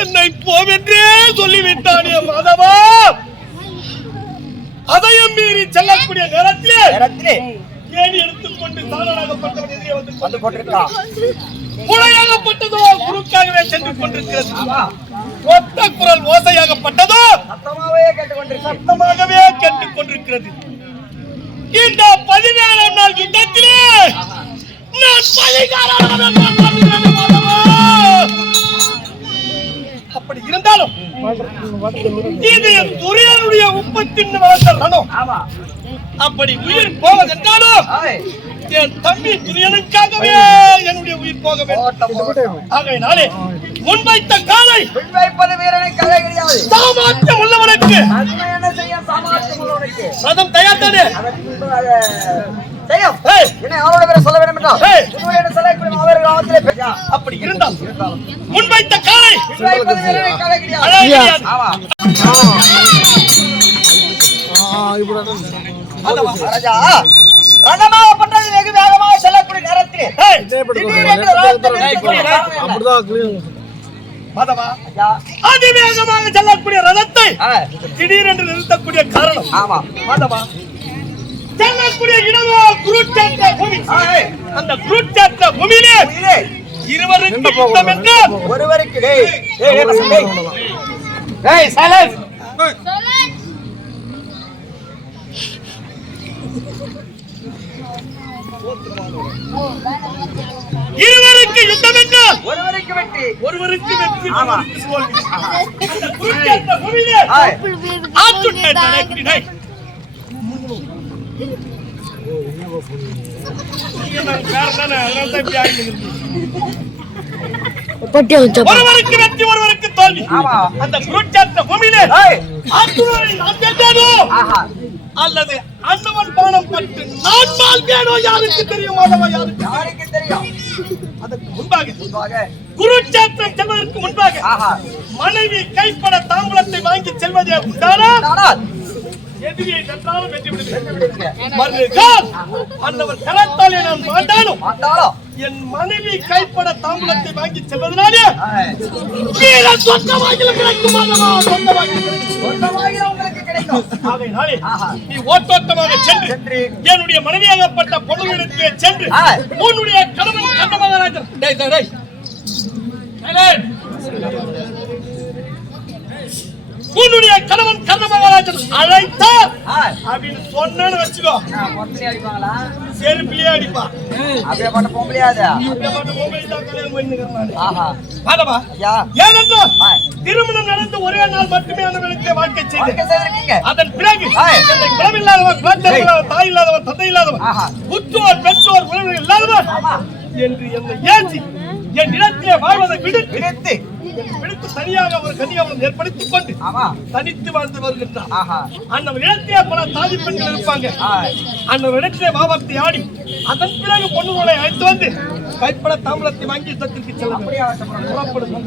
என்னை போவென்றே சொல்லிவிட்டானே மாதவா. அதையும் மீறி செல்லக்கூடிய நேரத்திலே ஏன் எடுத்துக்கொண்டு சாணாகப்பட்டவன் எதிரே வந்து கொண்டிருக்கிறான். புழையாகப்பட்டதோ குறுக்காகவே சென்று கொண்டிருக்கிறது. ஒத்த குரல் ஓசையாகப்பட்டதோ சத்தமாகவே கேட்டுக் கொண்டிருக்கிறது. இந்த 17ஆம் நாள் யுத்தத்திலே நான் அப்படி இருந்தாலும் இது துரியனுடைய உப்பத்தின் வளர்த்த ரணம். அப்படி உயிர் போவதென்றாலும் என் தம்பி துரியனுக்காகவே என்னுடைய உயிர் போக வேண்டும். ஆகையினாலே முன்வைத்த காலை சாமர்த்தியம் உள்ளவனுக்கு ரதம் தயார் தானே. அப்படி இருந்தால் முன்வைத்த காலை வெகு வேகமாக செல்லக்கூடிய நேரத்திலே அதிவேகமாக செல்லக்கூடிய ரதத்தை திடீரென்று நிறுத்தக்கூடிய காரணம் செல்லக்கூடிய இடமோ குருட்சேத்திர பூமி. அந்த குருட்சேத்திர பூமியிலே இருவருக்கு யுத்தம் என்று ஒருவருக்கு இருவருக்கு யுத்தம் என்றால் ஒருவருக்கு வெற்றி ஒருவருக்கு வெற்றி. குருட்சேத்திர பூமியிலே ஒருவருக்கு வெற்றி ஒருவருக்கு தோல்வி. அந்த குருட்சேத்திர பூமியிலே அல்லது அன்னவன் பானம் பட்டு நான் வாழ்வேனோ யாருக்கு தெரியும்? யாருக்கு தெரியும்? அதற்கு முன்பாக குருட்சேத்திரம் செல்வதற்கு முன்பாக மனைவி கைப்பட தாம்பூலத்தை வாங்கி செல்வதே உண்டானால் எதிரியை நன்றாலும் வெற்றி விடுவேன். அன்னவர் கரத்தாலே நான் மாட்டாலும் என் மனைவி கைப்பட தாம்பூலத்தை வாங்கி செல்வதனாலே நீ ஓட்டோட்டமாக சென்று என்னுடைய மனைவியாகப்பட்ட பொண்ணுகளுக்கு சென்று உன்னுடைய கணவன் கண்ண மகாராஜன் உன்னுடைய கணவன் கர்ண மகாராஜன் அழைத்தார் அப்படின்னு சொன்னு வச்சுக்கோ, செருப்பிலே அடிப்பா. ஏனென்றால் திருமணம் நடந்து ஒரே நாள் மட்டுமே அந்த வாழ்க்கை செய்து அதன் பிறகு குலம் இல்லாதவன், தாய் இல்லாதவன், தந்தை இல்லாதவன், புத்தோர் பெற்றோர் உறவினர் இல்லாதவன் என்று என்னை ஏற்றி என் இடத்திலே வாழ்வதை விடுத்து பிடித்து தனியாக ஒரு கன்னியாவனம் ஏற்படுத்திக் கொண்டு தனித்து வாழ்ந்து வருகின்றார். அந்த இடத்திலே பல தாதி பெண்கள் இருப்பாங்க. அந்த இடத்திலே மாவத்தை ஆடி அதன் பிறகு பொண்ணுகளை அழைத்து வந்து கைப்பட தாம்பலத்தை வாங்கி யுத்தத்திற்கு செல்ல புறப்படுங்க.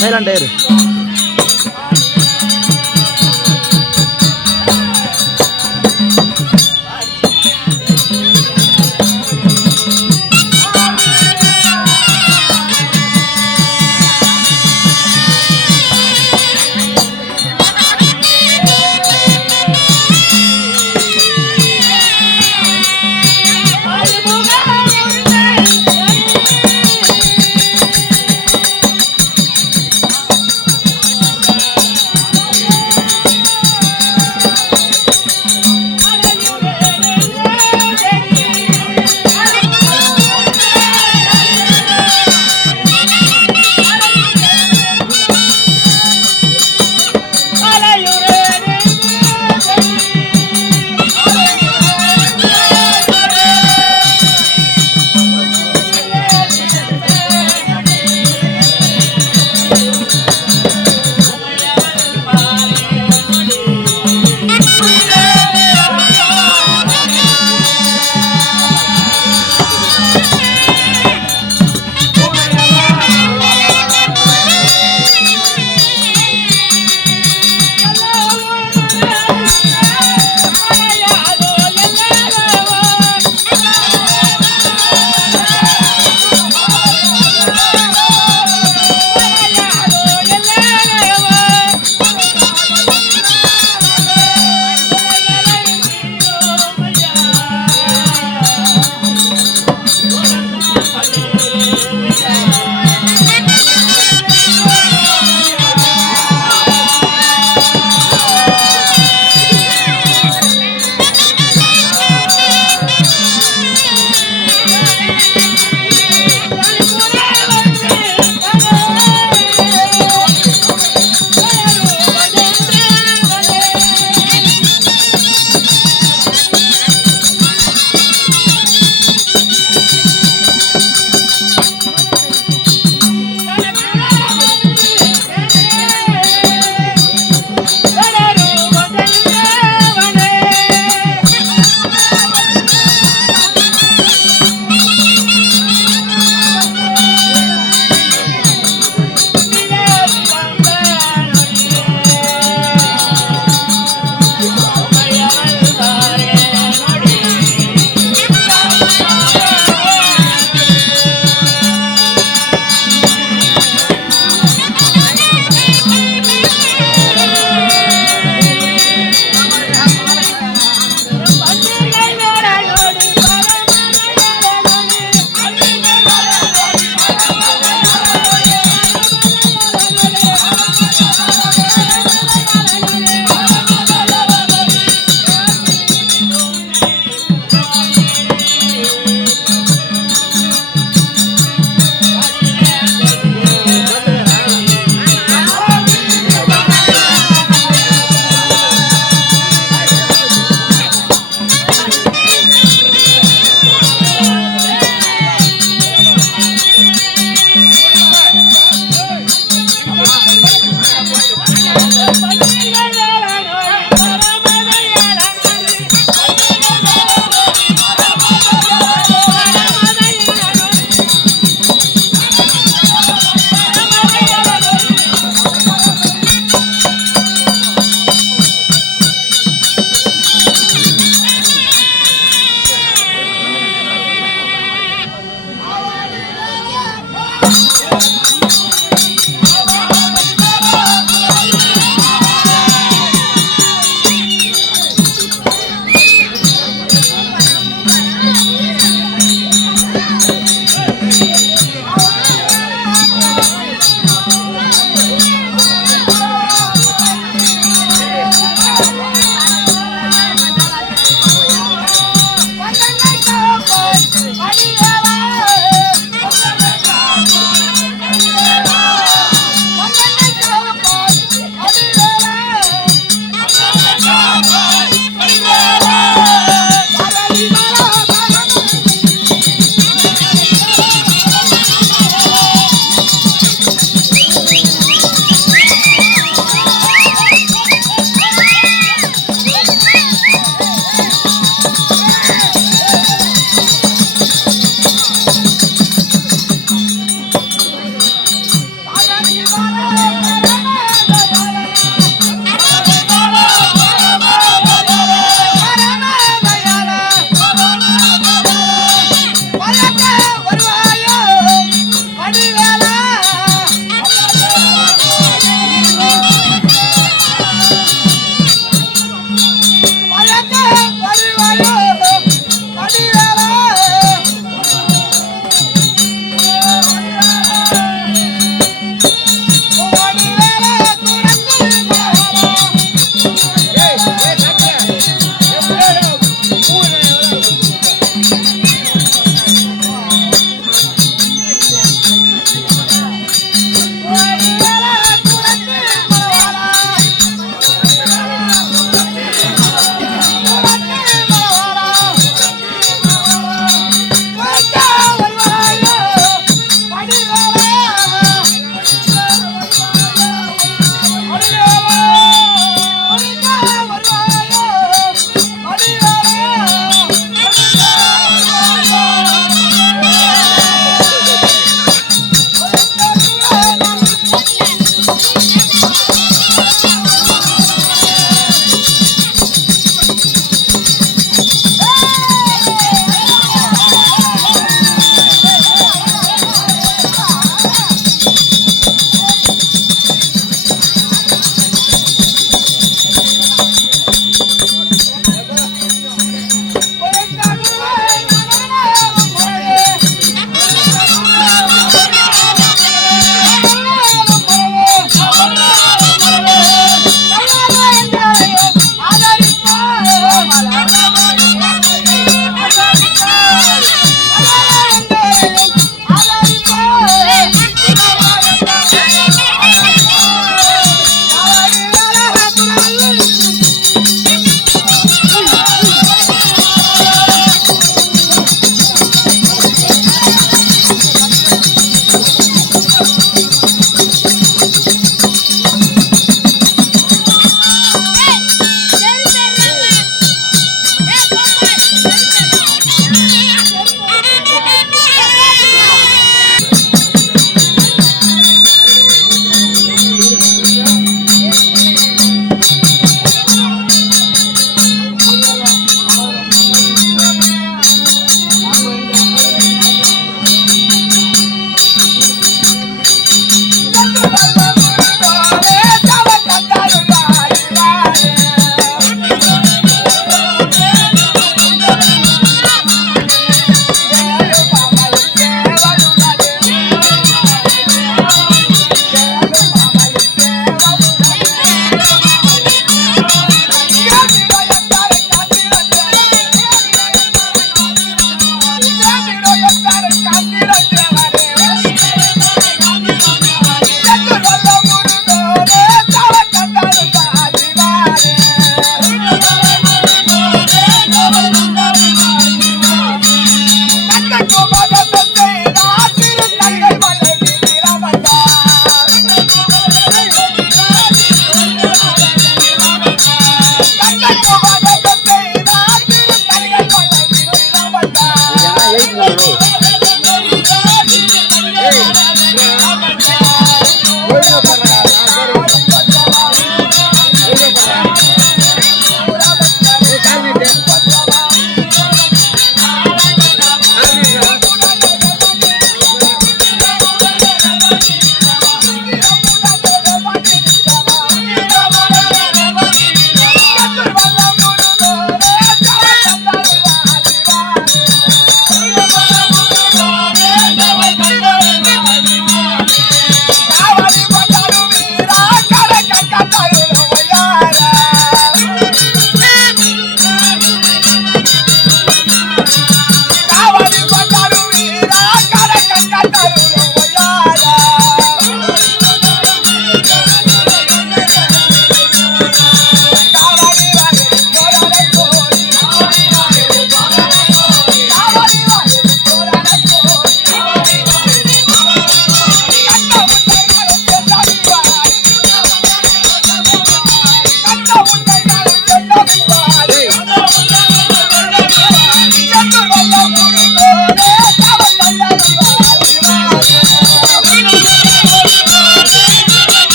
சைலண்ட் ஆயிரு.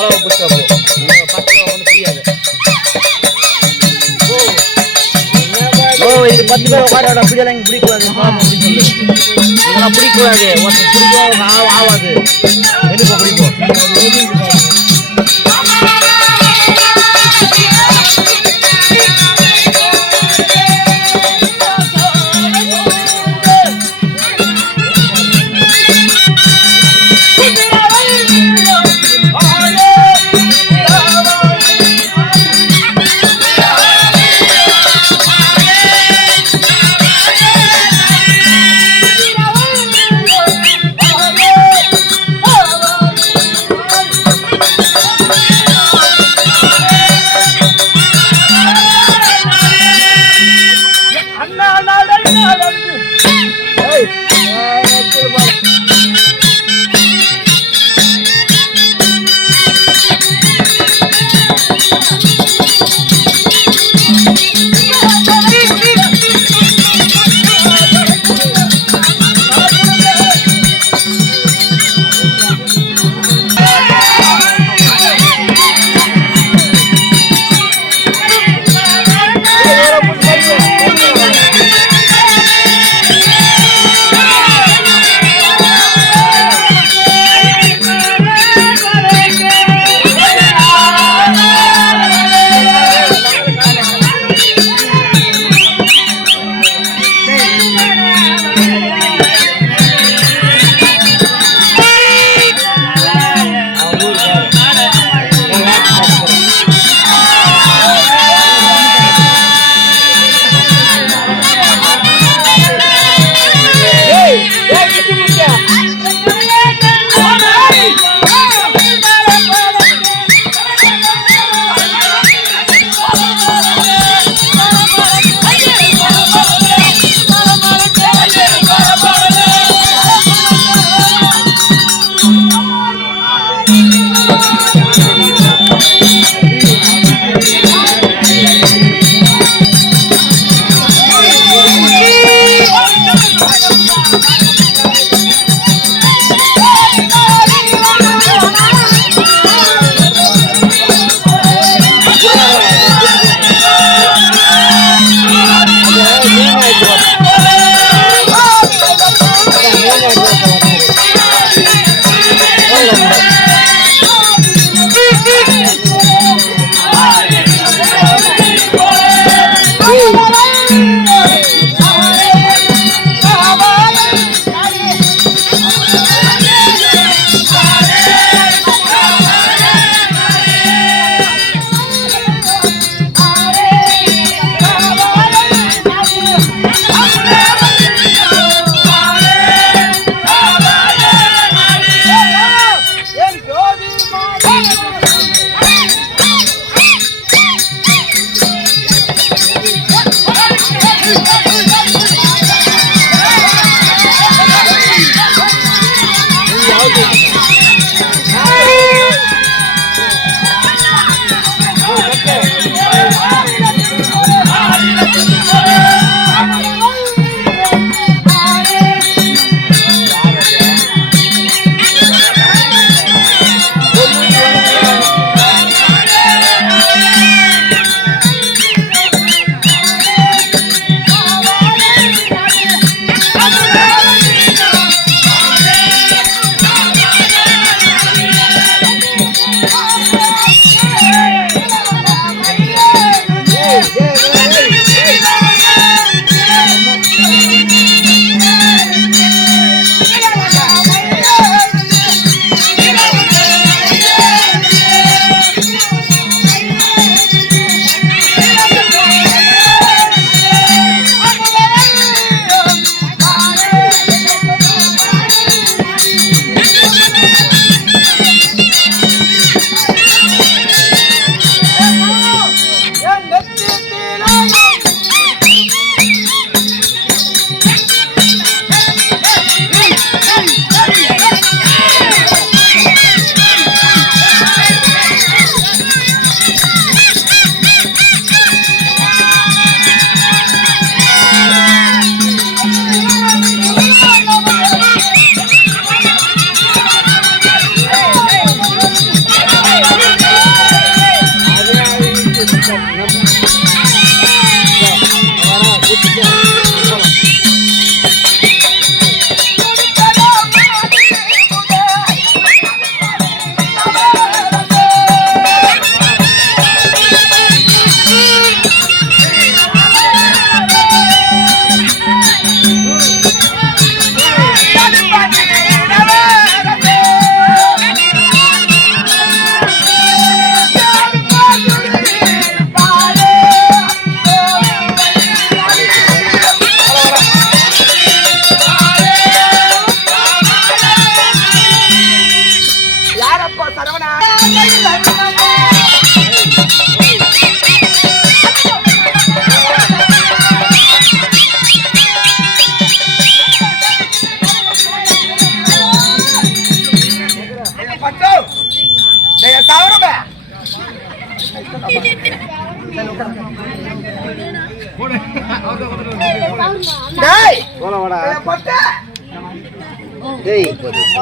அவ்வளோ புஷ்டப்போ பக்கம் ஒன்றும் புரியாது. ஓ இது 10 பேர் உட்காரோட அப்படியெல்லாம் இங்கே பிடிக்கூடாது இதெல்லாம் பிடிக்கூடாது. ஒருத்தர் பிடிக்கும் ஆகாது. எனக்கு பிடிக்கும்.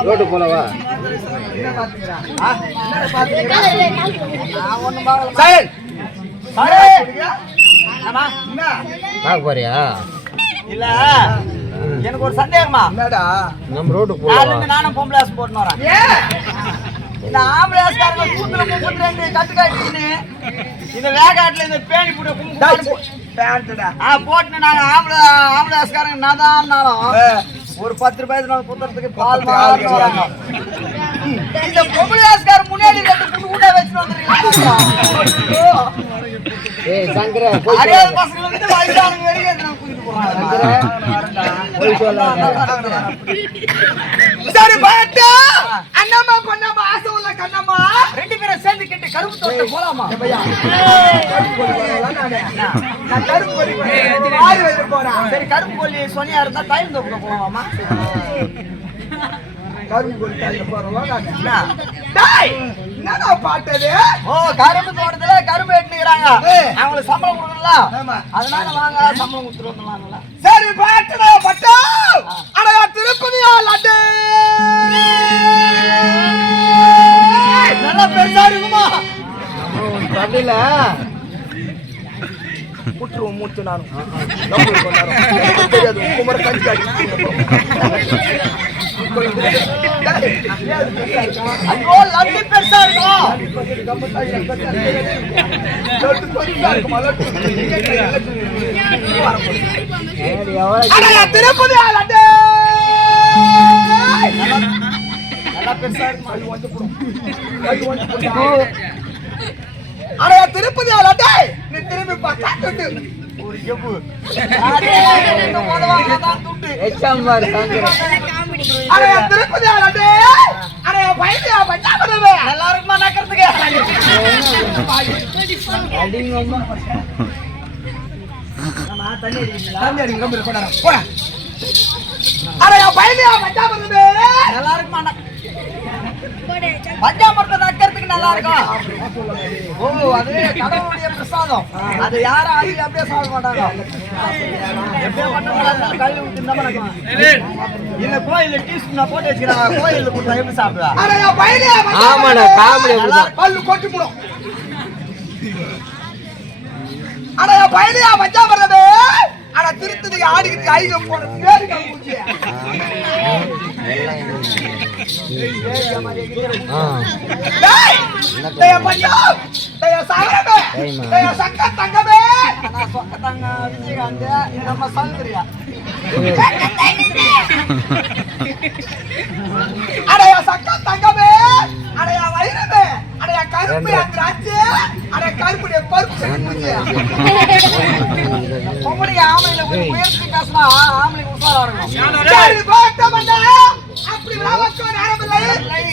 ரோடு போலவா பார்க்க போறியா? இல்ல எனக்கு ஒரு சந்தேகமா நம்ம ரோடு போலவா? நானும் பொம்பளை போட்டு வரேன். இந்த ஆம்பளை கூத்துல 32 கட்டு காட்டின்னு இந்த வேகாட்டுல இந்த பேணி போட்டு போட்டு நாங்க ஆம்பளை ஆஸ்காரங்க நான் தான் ஒரு 10 ரூபாய்க்கு நாங்க புத்தகத்துக்கு பால் மாறுறாங்க. இந்த பொம்பளை ஆஸ்கார முன்னாடி 2 கூட்டா வச்சுட்டு வந்துருக்கீங்க. ஏய் சங்கரா போய் அரியாத பசங்க வந்து வயசானவங்க வரைக்கும் நான் கூட்டிட்டு போறேன். போய் சொல்லலாம். சரி பாட்டா அண்ணம்மா பொண்ணம்மா ஆசை உள்ள கண்ணம்மா 2 பேரும் சேர்ந்து கேட்டு கருப்பு தோட்டம் போலாமா? நான் கருப்பு கோழி ஆறு வயது போறேன். சரி கருப்பு கோழி சொனியா இருந்தா டைம் தோப்புல போலாமா? கருப்பு கோழி டைம் போறோம். என்னடா பாட்டது? ஓ கரும்பு தோட்டத்துல கரும்பு வெட்டுறாங்க. அவங்களுக்கு சம்பளம் கொடுக்கணும்ல, அதனால வாங்க சம்பளம் கொடுத்துருவாங்களா? சரி பாட்டுடா பட்டா. அட திருப்பதியா லட்டு நல்லா பெருசா இருக்குமா? அப்படில குட்டுருவோம் மூச்சு நானும் தெரியாது குமர கஞ்சி ஐயோ லட்டு பெருசா இருக்கும். திருப்பதி லட்டு நல்லா பெருசா இருக்கும். அடைய திருப்பதி லட்டு நீ திரும்பி பார்த்தா ஒரு எப்பு எக்ஸாம் மார் சங்கரா அடைய திருப்பதி லட்டு அடைய பைத்தியா பச்சாபதவே நல்லா இருக்குமா நக்கறதுக்கு அடிங்கம்மா நம்ம தண்ணி அடிங்க கம்பி போடா போடா அடைய பைத்தியா பச்சாபதவே நல்லா இருக்குமா பஞ்சாமரத்தை நக்கறதுக்கு நல்லா இருக்கும். ஓ அது கடவுளுடைய பிரசாதம். அது யாரும் அடிக்க அப்படியே சாப்பிட மாட்டாங்க. எப்படியே பண்ண கல்வி ஊத்தி இந்த மாதிரி இல்ல கோயில டீஸ்பூன் போட்டு வச்சுக்கிறாங்க. கோயில கொடுத்தா எப்படி சாப்பிடுவா? ஆமாடா காமெடி பல்லு கொட்டி போடும். அட பையனியா பஞ்சாமரமே அட திருத்ததுக்கு ஆடிக்கிட்டு ஐயம் போற பேருங்க மூஞ்சி. டேய் பஞ்சா டேய் சாகரமே டேய் சக்க தங்கமே நான் சொக்க தங்க விஜயகாந்த் நம்ம சல்கரியா அடைய சக்க தங்கமே அடைய வயிறமே அடைய கருப்பு அங்கராச்சு அடைய கருப்புடைய பருப்பு மூஞ்சி. பொம்பளைங்க ஆம்பளைல கொஞ்சம் உயர்த்தி பேசினா ஆம்பளைங்க உசாரா இருக்கும். சரி பாட்டமண்ணா அப்படி விளாவச்சோ நேரமில்லை.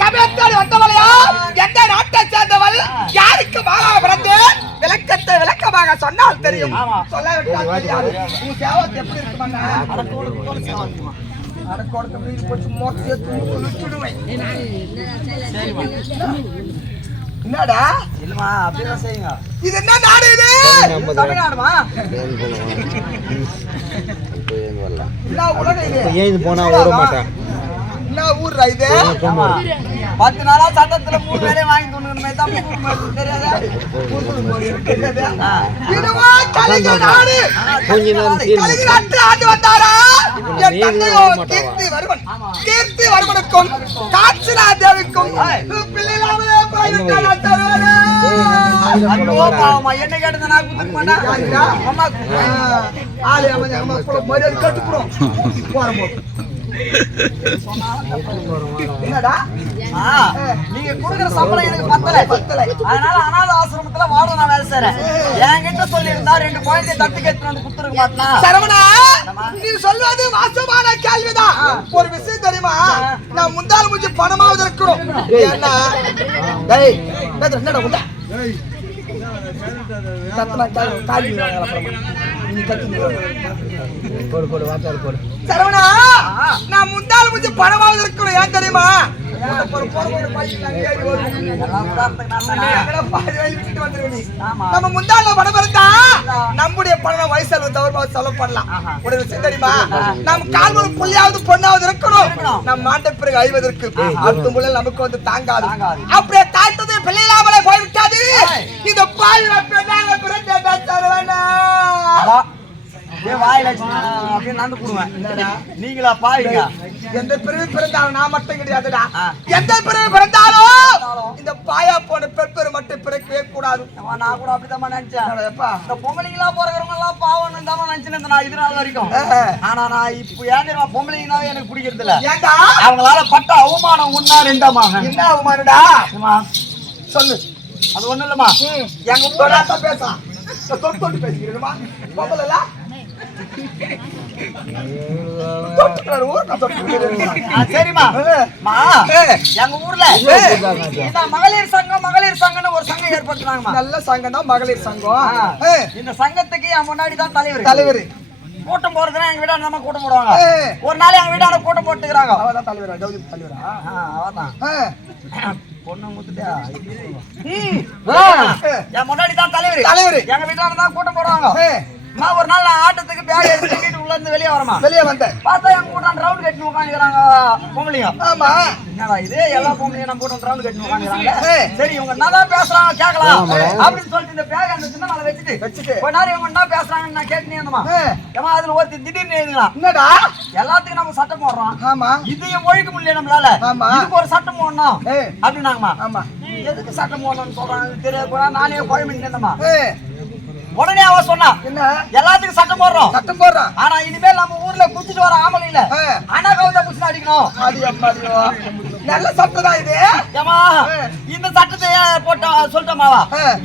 சமயத்தோடு வந்தவளையா எந்த நாட்டை சேர்ந்தவள் யாருக்கு மகளாக பிறந்து விளக்கத்தை விளக்கமாக சொன்னால் தெரியும். சொல்ல விட்டால் தெரியாது. உன் சேவத்தை எப்படி இருக்குமண்ணா? அடக்கோடத்தை மீறி போச்சு மோட்டையை தூக்கிடுவேன். என்னடா இல்லமா அப்படிதான் செய்யுங்க. இது என்ன நாடு? இது தமிழ்நாடுமா? என்ன உலகம் இது? ஏன் போனா ஓட மாட்டான். என்ன ஊர்ரா இது? 10 நாளா சட்டத்துல 3 வேலையை வாங்கி கொண்டு தெரியாதா? இதுவா கலிங்க நாடு. கலிங்க நாட்டு ஆண்டு வந்தாரா? என் தந்தையோ கீர்த்தி வருவனுக்கும் காட்சிலா தேவிக்கும் பிள்ளைகளாவே போயிருக்காங்க. என்ன கேட்டது நான் குத்துக்க மாட்டேன். அம்மா ஆளு அம்மா மரியாதை கட்டுக்குறோம் போறோம். என்னடா நீங்க குடுக்குற சம்பளம் எனக்கு பத்தல. அதனால அனாதை ஆசிரமத்துல வாழ நான் வேலை செய்றேன். என்கிட்ட சொல்லி இருந்தா 2 குழந்தைய தட்டுக்கு எடுத்து வந்து குடுத்துருக்க மாட்டா. சரவணா நீ சொல்வது வாசமான கேள்விதான். ஒரு விஷயம் தெரியுமா? நான் முந்தால் முடிஞ்சு பணமாவது இருக்கணும். என்ன டேய் என்னடா முண்டா சத்தமா காலி நீ கத்து போடு வாத்தாரு போடு. சரவணா நான் முந்தால் முடிஞ்சு பணமாவது இருக்கணும். ஏன் தெரியுமா? நம்ம முந்தால பணம் இருந்தா நம்முடைய பணம் வயசால தவறுமா செலவு பண்ணலாம். ஒரு விஷயம் தெரியுமா? நம்ம கால்வர புள்ளியாவது பொண்ணாவது இருக்கணும். நம்ம மாட்ட பிறகு அழிவதற்கு அடுத்த முறை நமக்கு வந்து தாங்காது. அப்படியே தாய்த்தது பிள்ளையிலாமலே போய்விட்டாது. இந்த பால் பெண்ணாக பிறந்த சரவணா வாயில அப்படியே நடந்து போடுவேன். நீங்களா பாருங்க. எந்த பிறகு பிறந்தாலும் நான் மட்டும் கிடையாதுடா. எந்த பிறகு பிறந்தாலும் இந்த பாயா போன பெப்பர் மட்டும் பிறக்கவே கூடாது. நான் கூட அப்படிதான் நினைச்சேன். இந்த பொம்பளைங்களா போறவங்க எல்லாம் பாவம் தான் நினைச்சேன் நான் இது நாள் வரைக்கும். ஆனா நான் இப்ப ஏன் தெரியுமா பொம்பளைங்கனாவே எனக்கு பிடிக்கிறது இல்ல. அவங்களால பட்ட அவமானம் ஒன்னா ரெண்டாமா. என்ன அவமானடா சொல்லு. அது ஒண்ணு இல்லமா. எங்க ஊராட்ட பேசா தொட்டு பேசிக்கிறேமா பொம்பளை சரிமா. எங்க ஊர்ல மகளிர் சங்கம்னு ஒரு சங்கம் ஏற்படுத்தினாங்க. நல்ல சங்கம் தான் மகளிர் சங்கம். இந்த சங்கத்துக்கு என் முன்னாடி தான் தலைவர் கூட்டம் போறதுன்னா எங்க வீட்டான நம்ம கூட்டம் போடுவாங்க. ஒரு நாள் எங்க வீட்டான கூட்டம் போட்டுக்கிறாங்க. அவதான் தலைவரா? கௌரி தலைவரா? அவதான் பொண்ணு முத்துட்டா. என் முன்னாடி தான் தலைவர் எங்க வீட்டான தான் கூட்டம் போடுவாங்க. ஒரு நாள் நான் ஆட்டத்துக்கு பேக் எடுத்து வீட்டுக்குள்ள இருந்து வெளியே வந்தேன். பார்த்தா எங்க கூட்டம் ரவுண்ட் கட்டி உட்காந்துக்கிறாங்க பொம்பளைங்க. ஆமா என்னடா இது எல்லா பொம்பளையும் நம்ம கூட்டம் ரவுண்ட் கட்டி உட்காந்துக்கிறாங்க. சரி இவங்க என்னதான் பேசுறாங்க கேட்கலாம் அப்படின்னு சொல்லிட்டு இந்த பேக் அந்த சின்ன மேல வச்சுட்டு கொஞ்ச நேரம் இவங்க என்ன பேசுறாங்கன்னு நான் கேட்டுனே இருந்தமா. ஏமா அதுல ஒருத்தி திடீர்னு எழுதுலாம் என்னடா எல்லாத்துக்கும் நம்ம சட்டம் போடுறோம். ஆமா இதையும் ஒழிக்க முடியல நம்மளால. இதுக்கு ஒரு சட்டம் போடணும் அப்படின்னாங்கம்மா. ஆமா எதுக்கு சட்டம் போடணும்னு சொல்றாங்க தெரிய கூட நானே குழம்பு இருந்தேன்மா. உடனே அவ சொன்னா எல்லாத்துக்கும் சட்டம் போடுறோம். ஆனா இனிமேல் நம்ம ஊர்ல குடிச்சிட்டு வர ஆம்பளை இல்ல ஆனா கவுத புடிச்சு அடிக்கணும். நல்ல சட்டம் தான் இது. ஏமா இந்த சட்டத்தை போட்ட சொல்லிட்டோமாவா?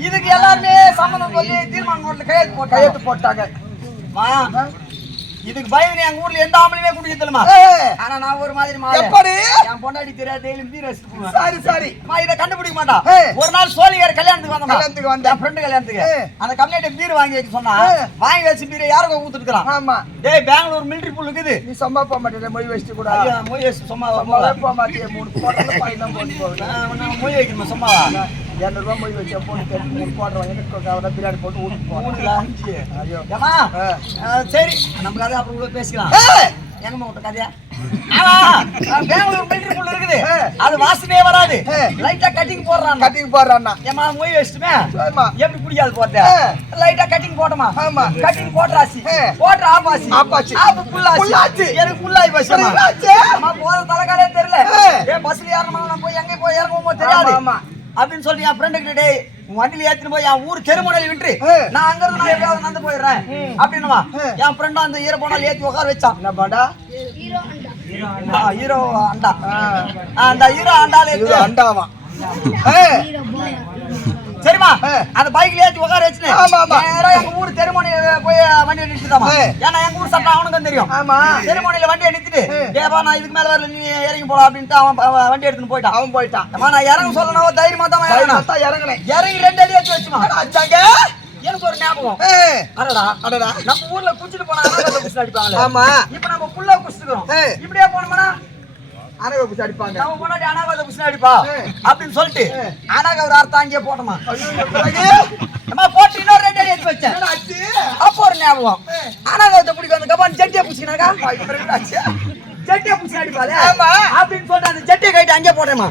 இதுக்கு எல்லாருமே சம்மதம் சொல்லி தீர்மானம் கையெழுத்து போட்டாங்க. இதுக்கு பயந்து எங்க ஊர்ல எந்த ஆம்பளையுமே குடிக்க தெரியுமா? ஆனா நான் ஒரு மாதிரி எப்படி என் பொண்டாடி தெரியாது டெய்லி பீர் வச்சுட்டு சரி இதை கண்டுபிடிக்க மாட்டா. ஒரு நாள் சோழிகார கல்யாணத்துக்கு வந்தேன் ஃப்ரெண்டு கல்யாணத்துக்கு. அந்த கம்யூனிட்டி பீர் வாங்கி வச்சு சொன்னா வாங்கி வச்சு பீரை யாருக்கும் ஊத்துட்டுக்கிறான். ஆமா டேய் பெங்களூர் மிலிட்டரி புல் இருக்குது. நீ சும்மா போக மாட்டேன் மொய் வச்சுட்டு கூட. மொய் வச்சு சும்மா போக மாட்டேன். 3 போட்டல பாயிலாம் போட்டு போவேன். மொய் வைக்கணும் சும்மா 200 ரூபாய் மொய் வச்சு போட்டு 3 போடுறோம். எனக்கு பிரியாணி போட்டு ஊட்டு போறோம். ஐயோ ஏமா சரி நமக்கு அதை அப்புறம் பேசிக்கலாம். எங்கம்மா விட்ட கதையா? பெங்களூர் மிலிட்டரி புல் இருக்குது. அது வாசனையே வராது. லைட்டா கட்டிங் போடுறான். ஏமா மொய் வச்சுட்டுமே எப்படி பிடிக்காது போட்ட லைட்டா கட்டிங் போட்டோமா? கட்டிங் போட்டுறாச்சு போட்டு ஆப்பாச்சு ஆப்பு புல்லாச்சு. எனக்கு புல்லாய் பஸ் போற தலைக்காலே தெரியல. பஸ்ல ஏறணும் போய் எங்க போய் இறங்குமோ தெரியாது அப்படின்னு சொல்லி என் ஃப்ரெண்டு கிட்ட வண்டியில ஏத்திட்டு போய் என் ஊர் தெருமுனையில விட்டு நான் அங்க இருந்து நான் எப்படியாவது நடந்து போயிடுறேன் அப்படின்னுமா. என் ஃப்ரெண்டும் அந்த ஈர போனால் ஏத்தி உட்கார வச்சான். என்ன பாண்டா? ஹீரோ அண்டா. அந்த ஹீரோ அண்டால அண்டாவா சரிமா? அந்த பைக்ல ஏத்தி உட்கார வச்சுனேன். எங்க ஊர் தெருமுனையில போய் வண்டியை நிறுத்திட்டாமா. ஏன்னா எங்க ஊர் சட்டம் அவனுக்கும் தெரியும். தெருமுனையில வண்டியை நிறுத்திட்டு ஏப்பா நான் இதுக்கு மேல வரல நீ இறங்கி போலாம் அப்படின்ட்டு அவன் வண்டி எடுத்துன்னு போயிட்டான். அவன் போயிட்டான். நான் இறங்க சொல்லணும் தைரியமா தான் இறங்கினேன். இறங்கி 2 அடி ஏற்றி வச்சுமா. எனக்கு ஒரு ஞாபகம். அடடா நம்ம ஊர்ல குடிச்சிட்டு போனா குடிச்சு அடிப்பாங்க. ஆமா இப்ப நம்ம புள்ள குடிச்சிருக்கோம். இப்படியே போனோம்னா அனக குச்சி அடிப்பாங்க. நம்ம முன்னாடி அனக குச்சி அடிப்பா அப்படின்னு சொல்லிட்டு அனக ஒரு அர்த்தம் அங்கேயே போட்டோமா. நம்ம போட்டு இன்னொரு 2 அடி எடுத்து வச்சேன். அப்போ ஒரு ஞாபகம் அனகத்தை பிடிக்க வந்து கபான் ஜட்டியை பிடிச்சினாக்கா ஜட்டியை புடிச்சு அடிப்பாளே ஆமா. அப்படின்னு சொல்லிட்டு அந்த ஜட்டியை கைட்டு அங்கே போட்டேமா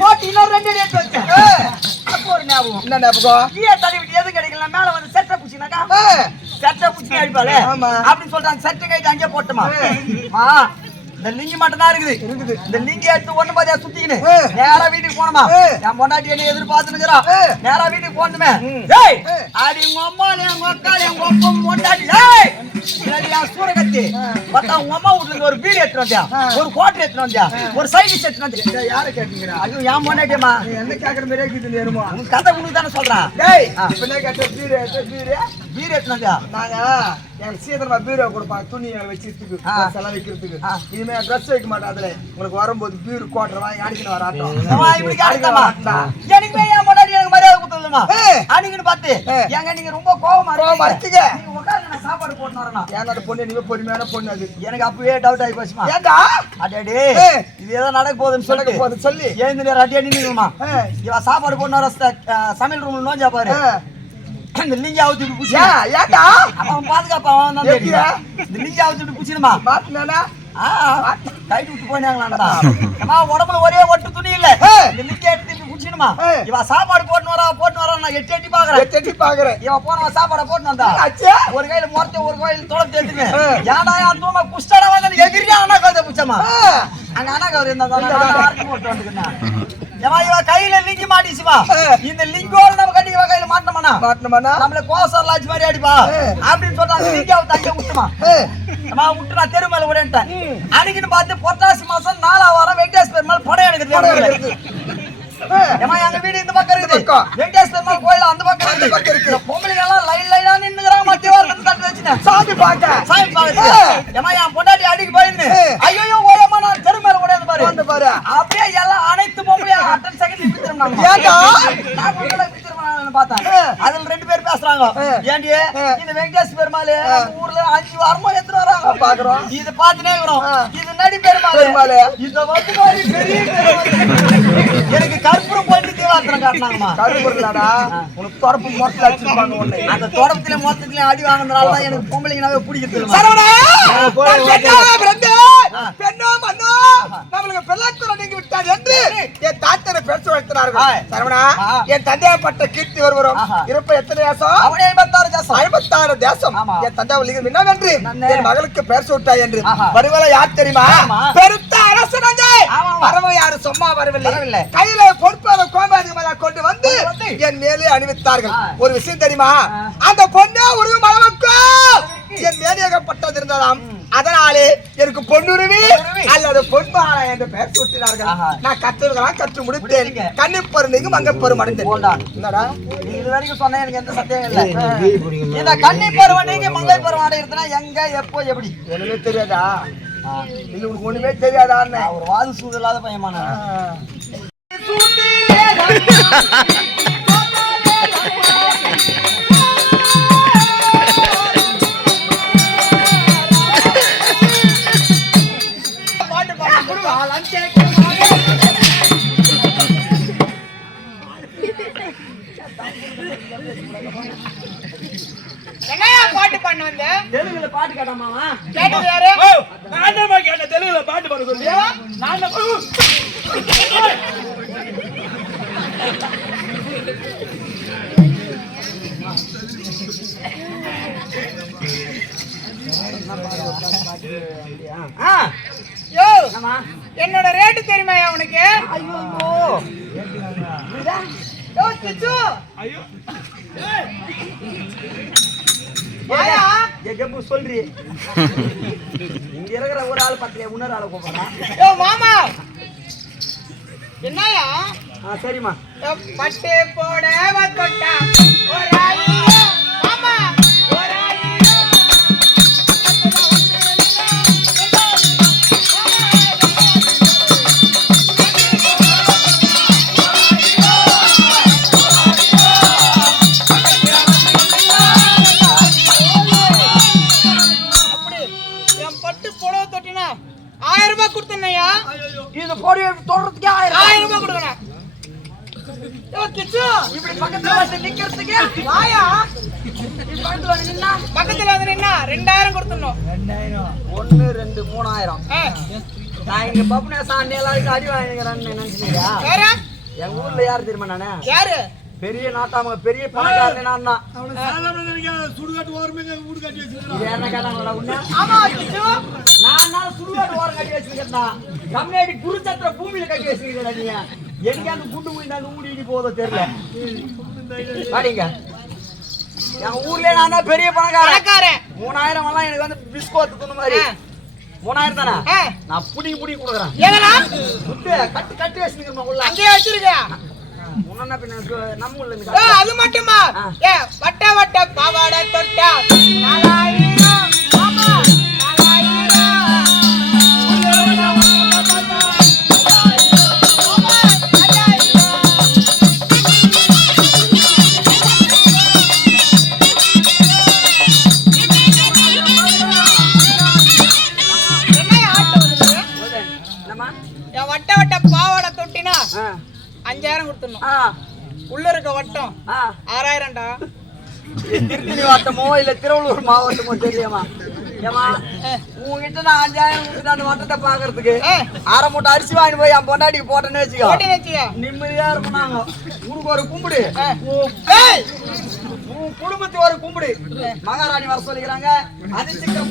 போட்டு இன்னொரு 2 அடி எடுத்து வச்சேன் அப்போ ஒரு ஞாபகம் என்ன ஞாபகம்? கீழே தள்ளி விட்டு எதுவும் கிடைக்கல மேல வந்து செட்டை புடிச்சினாக்கா செட்டை புடிச்சு அடிப்பாளே ஆமா. அப்படின்னு சொல்லிட்டு அந்த செட்டை கைட்டு அங்கே போட்டுமா இந்த லிங்கி மட்டும் தான் இருக்குது இந்த லிங்கி எடுத்து ஒண்ணு பாதியா சுத்திக்கின்னு நேரா வீட்டுக்கு போனோமா என் பொண்டாட்டி என்ன எதிர்பார்த்துனுக்குறா நேரா வீட்டுக்கு போனதுமே ஏய் அடி உங்க அம்மால எங்க அக்கால எங்க அப்பா பொண்டாட்டி ஏய் இல்லடியா சூரகத்தி பார்த்தா உங்க அம்மா வீட்ல இருந்து ஒரு பீடி எடுத்து வந்தியா ஒரு குவாட்டர் எடுத்து வந்தியா ஒரு சைடு டிஷ் எடுத்து வந்தியா யாரை கேட்டீங்கடா? ஐயோ என் பொண்டாட்டியம்மா நீ என்ன கேக்குற மாதிரியே இருக்குது நீ என்னமோ. உங்க கதை உனக்கு தானே சொல்றேன் டேய் இப்ப என்ன கேட்ட பீரு பீடி எடுத்து வந்தியா நாங்க எனக்கு சீக்கிரமா பீரோ கொடுப்பாங்க துணி வச்சுக்கிறதுக்கு செலவு வைக்கிறதுக்கு. இனிமே ட்ரெஸ் வைக்க மாட்டேன் அதுல. உங்களுக்கு வரும்போது பீரு கோட்டர் வாங்கி அடிக்கணும் வர ஆட்டம். இப்படி காட்டுமா எனக்கு என் பொண்டாட்டி எனக்கு மரியாதை கொடுத்துமா அன்னைக்குன்னு பார்த்து ஏங்க நீங்க ரொம்ப கோவமா மறைச்சுங்க. நீங்க உட்காருங்க நான் சாப்பாடு போட்டு வரணும் ஏன்னா அந்த பொண்ணு நீங்க பொறுமையான பொண்ணு அது. எனக்கு அப்பவே டவுட் ஆகி போச்சுமா ஏண்டா அடடே இது ஏதோ நடக்க போகுதுன்னு சொல்லுங்க சொல்லிட்டு போது சொல்லி ஏந்து அடி அடி நின்னுமா இவ சாப்பாடு போட்டு வர சமையல் ரூம்ல நோஞ்சா பாரு இந்த லிங்கி அவுத்து புடிச்சு ஏண்டா அவன் பாதுகாப்பு அவன் தான் தெரியும் இந்த லிங்கி அவுத்து புடிச்சிடுமா மாத்தினானா கைட்டு விட்டு போயினாங்களாண்டா அம்மா உடம்புல ஒரே ஒட்டு துணி இல்ல இந்த லிங்கி எடுத்து புடிச்சிடுமா இவ சாப்பாடு போட்டு வரா நான் எட்டி எட்டி பாக்குறேன் எட்டி பாக்குறேன். இவ போன சாப்பாடை போட்டு வந்தா அச்சே ஒரு கையில முறத்தை ஒரு கையில தொலைத்து எடுத்துங்க ஏன்டா என் தூமா குஷ்டடா வந்து எகிரியா அண்ணா கதை புச்சமா அங்க அண்ணா கவர் இருந்தா போட்டு வந்துக்கிட்டேன் ஏமா இவ கையில லிங்கி மாட்டிச்சுமா இந்த லிங்கோட நம்ம கட்டி இவ கையில மாட்டணுமானா நம்மள கோசர் லாட்சி மாதிரி அடிப்பா அப்படின்னு சொன்னா அந்த லிங்கி அவ தங்க விட்டுமா அம்மா விட்டு நான் தெரு மேல விடேன்ட்டேன் அன்னைக்குன்னு பார்த்து புரட்டாசி மாசம் 4ஆம் வாரம் வெங்கடேஷ் பெருமாள் படம் எடுக்கிறது ஏமா எங்க வீடு இந்த பக்கம் இருக்குது வெங்கடேஷ் பெருமாள் கோயில் அந்த பக்கம் இருக்கு பொம்பளைங்க எல்லாம் லைனா நின்னுங்கறாங்க மத்திய வாரத்துல தட்டு வச்சுட்டேன் சாமி பாக்க ஏமா என் பொண்டாட்டி அடிக்கு போயிருந்து ஐயோ ஓரமா நான் தெரு மேல ஓடியாந்து பாரு அப்படியே எல்லாம் அனைத்து பொம்பளைங்க அட்டன் செகண்ட் பிடிச்சிருந்தாங்க ஏண்டா நான் பொம்பளை பிடிச்சிருவானு பார்த்தேன் அதுல 2 பேர் பேசுறாங்க ஏண்டி இந்த வெங்கடேஷ் பெருமாள் ஊர்ல 5 வாரமா எத்தனை வராங்க பாக்குறோம் இது பாத்துனே இருக்கோம் இது நடி பெருமாள் இத வந்து மாதிரி பெரிய எனக்கு கற்பூரம் போயிட்டு தீவாத்திரம் காட்டினாங்கம்மா கருப்புடா உனக்கு தொடப்பு மொத்தம் வச்சிருப்பாங்க உன்னை. அந்த தொடப்பத்தில மொத்தத்தில அடி வாங்குறதுனால தான் எனக்கு பொம்பளைங்கனாவே பிடிக்கிறது சரவணா பெண்ணோ மண்ணோ நம்மளுக்கு பெல்லாக்குற நீங்க விட்டார் என்று என் தாத்தனை பேச வைத்தார்கள். சரவணா என் தந்தையப்பட்ட கீர்த்தி வருவரும் இருப்ப எத்தனை தேசம்? அவனே 56 தேசம் 56 தேசம். என் தந்தை லிங்கம் என்னவென்று என் மகளுக்கு பேச விட்டாய் என்று வருவல யார் தெரியுமா? பெருத்த அரசனங்க வரவ யாரு சும்மா வரவில்லை கையில பொறுப்பாத கோமாதிகளை கொண்டு வந்து என் மேலே அணிவித்தார்கள். ஒரு விஷயம் தெரியுமா? அந்த பொண்ணே ஒரு மலமக்கோ என் மேலேகப்பட்டது இருந்ததாம். அதனாலே எனக்கு பொன்னுருவி அல்லது பொன்மாலை என்று பெயர் சூட்டினார்கள். நான் கற்றவர்களாம் கற்று முடித்தேன். கன்னிப்பரு நீங்க மங்கப்பரு அடைந்தேன். என்னடா இது வரைக்கும் சொன்னா எனக்கு எந்த சந்தேகம் இல்ல. இந்த கன்னிப்பரு நீங்க மங்கை பருவம் அடைகிறதுனா எங்க எப்போ எப்படி ஒண்ணுமே தெரியாதா? இல்ல உனக்கு ஒண்ணுமே தெரியாதா? ஒரு வாது சூடு இல்லாத பையமான என்னையா பாட்டு பண்ண வந்த? தெலுங்குல பாட்டு கேட்டாமாமா கேட்டது யாரு? நானே கேட்ட தெலுங்குல பாட்டு பாட சொல்லி நான் யோ என்னோட ரேட்டு தெரியுமா உனக்கு? யோ கிச்சு ஐயோ வாயா எகப்பு சொல்றீ இங்க இருக்கிற ஒரு ஆள் பத்தியா இன்னொரு ஆளை கூப்பிடுறான். யோ மாமா என்னையா? சரிம்மா பட்டு போட வந்தோட்டா ஒரு ஐயோ மாமா ஒரு ஐயோ அப்படி என் பட்டு புடவை தொட்டினா 1000 ரூபாய் கொடுத்தனையா? இது போடி தொடறதுக்கே 1000 ரூபாய் கொடுக்கணும். யோ கிச்சு இப்படி பக்கத்துல நிக்கிறதுக்கு வாயா பக்கத்துல வந்து நின்னா 2000 கொடுத்துடணும். 1 2 3000 நான் இங்க பப்புனேசா அண்ணே எல்லாருக்கும் அடி வாங்கிக்கிறேன்னு நினைச்சீங்க. வேற எங்க ஊர்ல யாரு தெரியுமா நானு? யாரு? பெரிய நாட்டாம பெரிய பணக்காரன் நான் தான். அவன சாதாரண நினைக்காத சுடுகாட்டு ஓரமே வீடு கட்டி வச்சிருக்கான். இது என்ன கேட்டாங்களா உன்ன? ஆமா அச்சோ. நான் சுடுகாடு ஓரம் கட்டி வச்சிருக்கேன். கம்யூனிட்டி குருச்சத்திர பூமியில கட்டி வச்சிருக்கீங்க நீங்க. எங்க அந்த குண்டு மூடினாலும் ஊடிட்டு போதோ தெரியல. வாடிங்க. என் ஊர்ல நான் தான் பெரிய பணக்காரன். 3000 எல்லாம் எனக்கு வந்து பிஸ்கோத் துணு மாதிரி. 3000 தானா? நான் புடி குடுக்குறேன். ஏங்கடா? சுட்டு கட்டி வச்சிருக்கேன் உள்ள. அங்கே வச்சிருக்க. முன்ன பின்ன நம்ம ஊர்ல இருந்து அது மட்டுமா? வட்ட வட்ட பாவாடை தொட்டா 4000 மாமா 5000 கொடுத்துடணும். உள்ள இருக்க வட்டம் 6000டா. திருத்தணி மாவட்டமோ இல்ல திருவள்ளூர் மாவட்டமோ தெரியுமா? ஏமா உங்ககிட்ட நான் 5000 கொடுத்துட்டு அந்த வட்டத்தை பாக்குறதுக்கு 1/2 மூட்டை அரிசி வாங்கி போய் என் பொண்டாட்டிக்கு போட்டேன்னு வச்சுக்கோ, நிம்மதியா இருக்கும். நாங்க உனக்கு ஒரு கும்பிடு, உன் குடும்பத்துக்கு ஒரு கும்பிடு. மகாராணி வர சொல்லிக்கிறாங்க. அது சீக்கிரம்